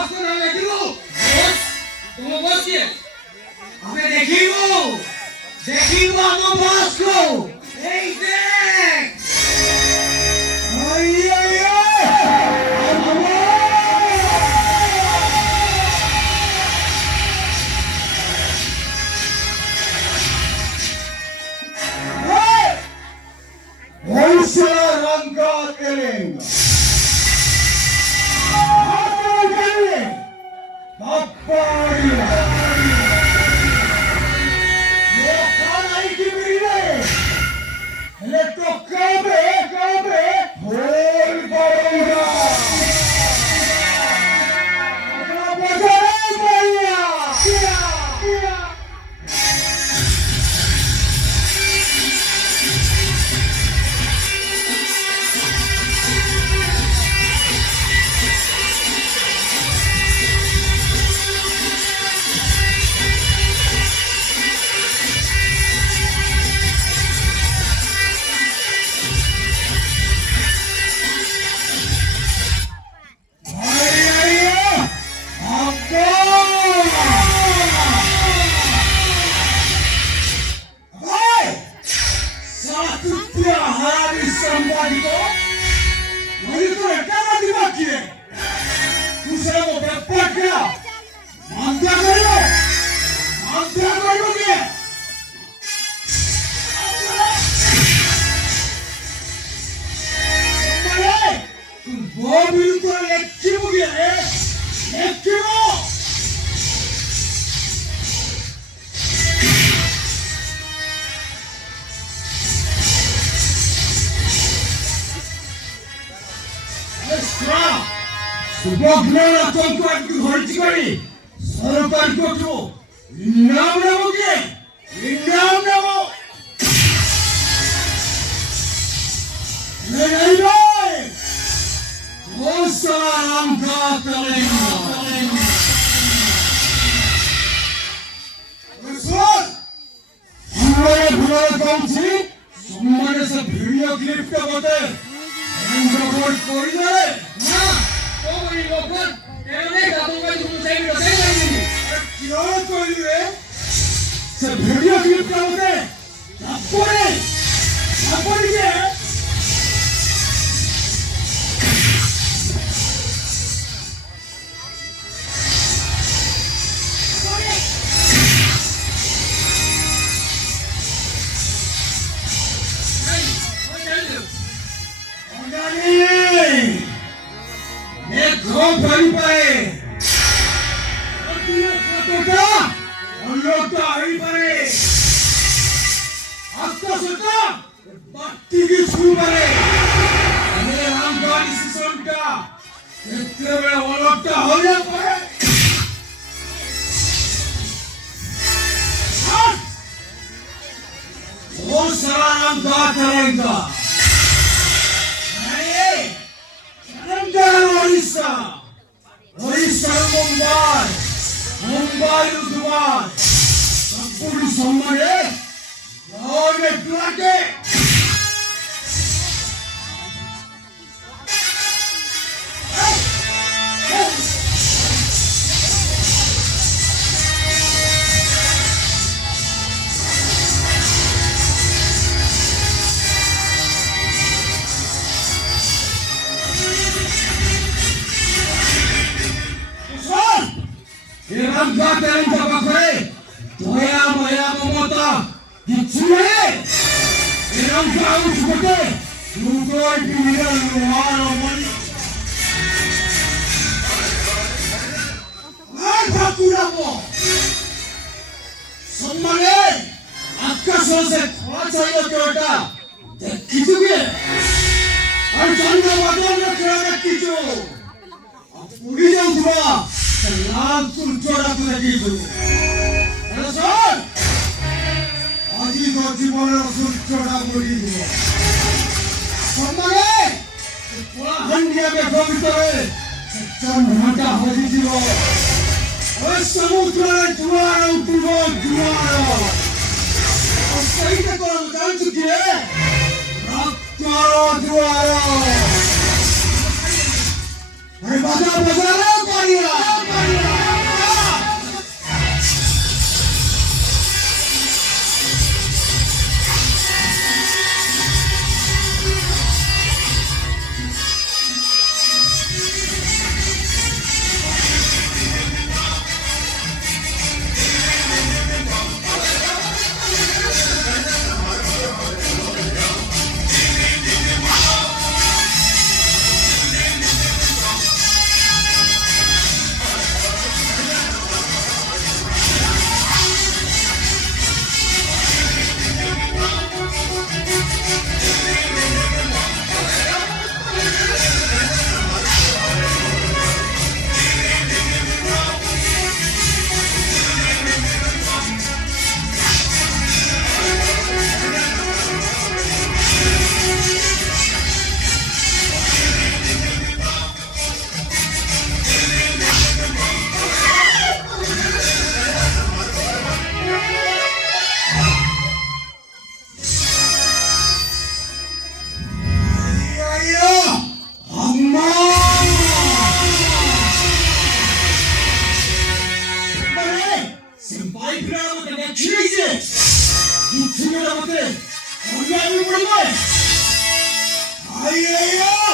বসকে না দেখিব বস তোমার বস কে আমি দেখিব দেখিব আমার বসকে এই দেখ Bogner conquered the Hortigari, Soropan Koto, Inam again, Inam Osaram Katalinga. Someone is a video clip about it. And the word for it. कोई लोगों तेरे दादों का तुम सही बता नहीं क्यों कोई है सब वीडियो क्लिप क्या होते हैं आपको ये Bari pare, apiya kota, look to hari pare, aapka sota, bhakti ki shuru pare, mere ram ka decision ka, इतने में वो लोग का हो जाए परे, वो सारा ram का करेंगा, नहीं, करेंगा Odisha Mumbai Dubai, Sampuri Somare, Lord Plate. Irang gatarin ka ba kare? Toya moya momota, gitsune. Irang gao sukote, lugoy pinira luharo mani. Ay bakura mo. Sommane, akka sose thoda chahiye kyota. Dekhichu ke? Ar janna badana kya dekhichu? Apuri jau thua. Salam turjora tu lagi tu. Alasan, aji to jiboner turjora boli tu. Samare, pura handiya me pavitra hai. Sachan mata hoji jibo. Oye samudra juara uturo juara. और सही से तो जान चुकी है। रात्रो जुआरा। अरे बाजा बजा रहा है Pariya. Senpai mate ne chirize. Yutsune mate. Onya mi purmai. Aye aye.